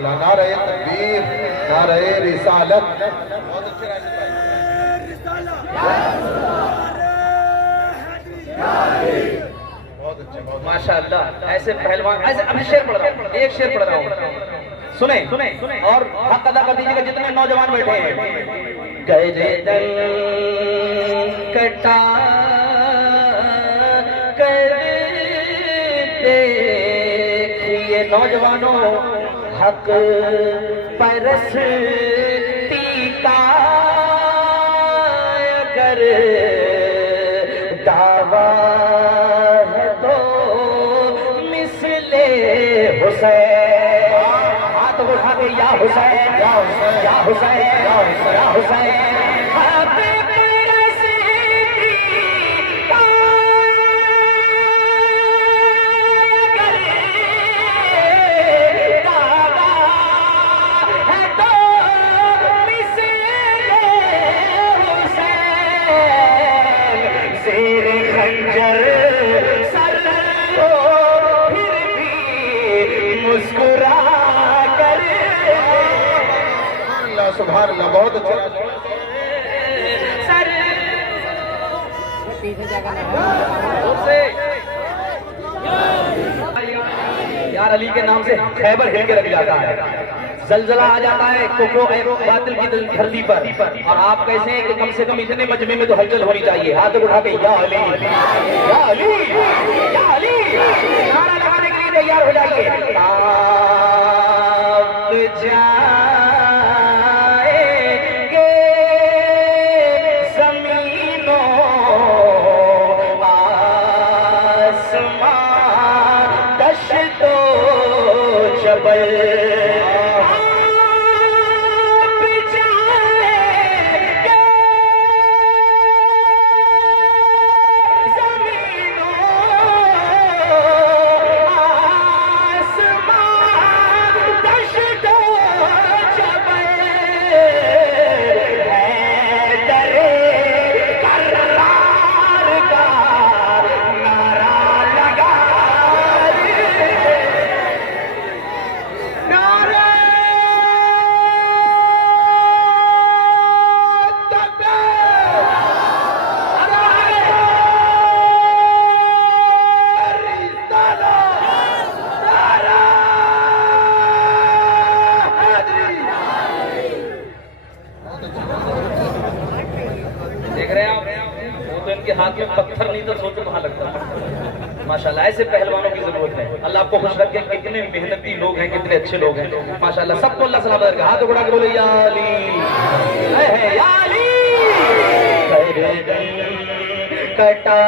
अल्लाह, नारे तकबीर, नारे रिसालत। बहुत अच्छे माशाअल्लाह। ऐसे पहलवान, ऐसे अभी शेर पढ़ रहा हूँ, एक शेर पढ़ रहा हूँ, सुने और हक अदा कर दीजिएगा जितने नौजवान बैठे हैं। गर्दन कटा कर देखिए नौजवानों, हक परस्ती का अगर दावा है तो मिसले हुसैन, हाथ उठा के या हुसैन या हुसैन या हुसैन या हुसैन या हुसैन। सुभान अल्लाह, बहुत अच्छा। यार अली के नाम से खैबर हिल के रख जाता है, जलजला आ जाता है कुफर बातिल की धरती पर। और आप कैसे हैं कि कम से कम इतने मजमे में तो हलचल होनी चाहिए। हाथ उठा के या अली या अली या अली नारा लगाने के लिए तैयार हो जाइए। हाथ में पत्थर नहीं तो सोचो कहाँ लगता है। माशाल्लाह, ऐसे पहलवानों की जरूरत है। अल्लाह आपको खुश रखे। कितने मेहनती लोग हैं, कितने अच्छे लोग हैं माशाल्लाह। सबको अल्लाह सलामत रखे। हाथ उठा के बोले या अली है या अली। कटा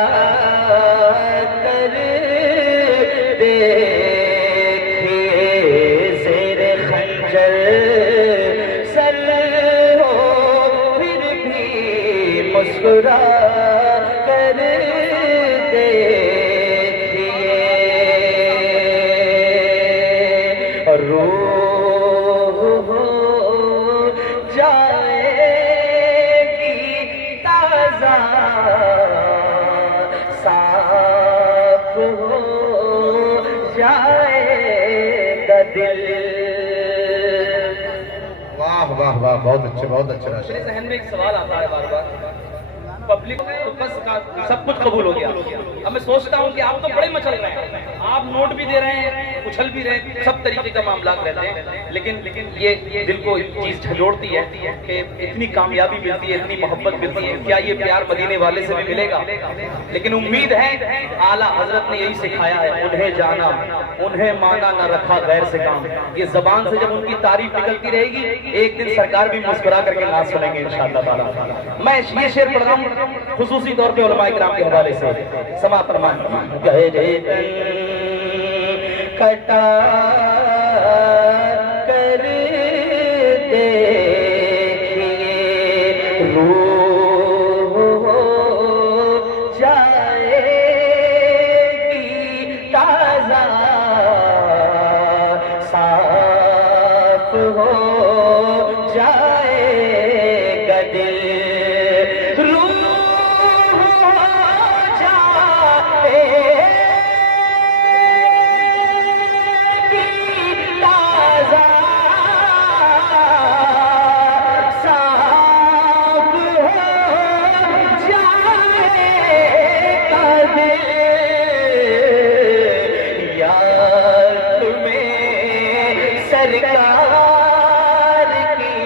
कर देखिए ज़ेरे खंजर सर हो फिर भी मुस्कुरा वाह वाह वाह, बहुत अच्छे बहुत अच्छे। मेरे जहन में एक सवाल आता है बार बार, पब्लिक तो बस सब कुछ कबूल हो गया। अब मैं सोचता हूँ कि आप तो बड़े मचल रहे हैं, आप नोट भी दे रहे हैं, उछल भी रहे हैं, सब तरीके का मामला रहते हैं, लेकिन ये दिल को चीज झंझोड़ती है कि इतनी कामयाबी मिलती है, इतनी मोहब्बत मिलती है, क्या ये प्यार मदीने वाले से भी मिलेगा? लेकिन उम्मीद है, आला हजरत ने यही सिखाया है, उन्हें जाना उन्हें माना, न रखा गैर से काम। ये जबान से जब उनकी तारीफ निकलती रहेगी, एक दिन सरकार भी मुस्कुरा करके नाच सुनेंगे इंशाअल्लाह ताला। मैं ये शेर पढ़ रहा हूँ खुसूसी तौर पे उलमा इकराम के हवाले से, समा फरमान। कटा कर देखिए रूह जाएगी ताज़ा, साफ हो जाएगा दिल, सरकार की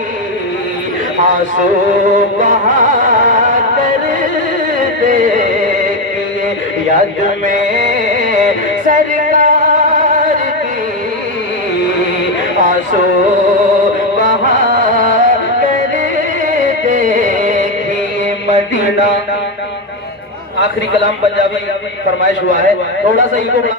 आंसू बहा कर देखिए, याद में सरकार की आंसू बहा कर देखिए। मदीना आखिरी कलाम पंजाबी फरमाइश हुआ है, थोड़ा सा इनको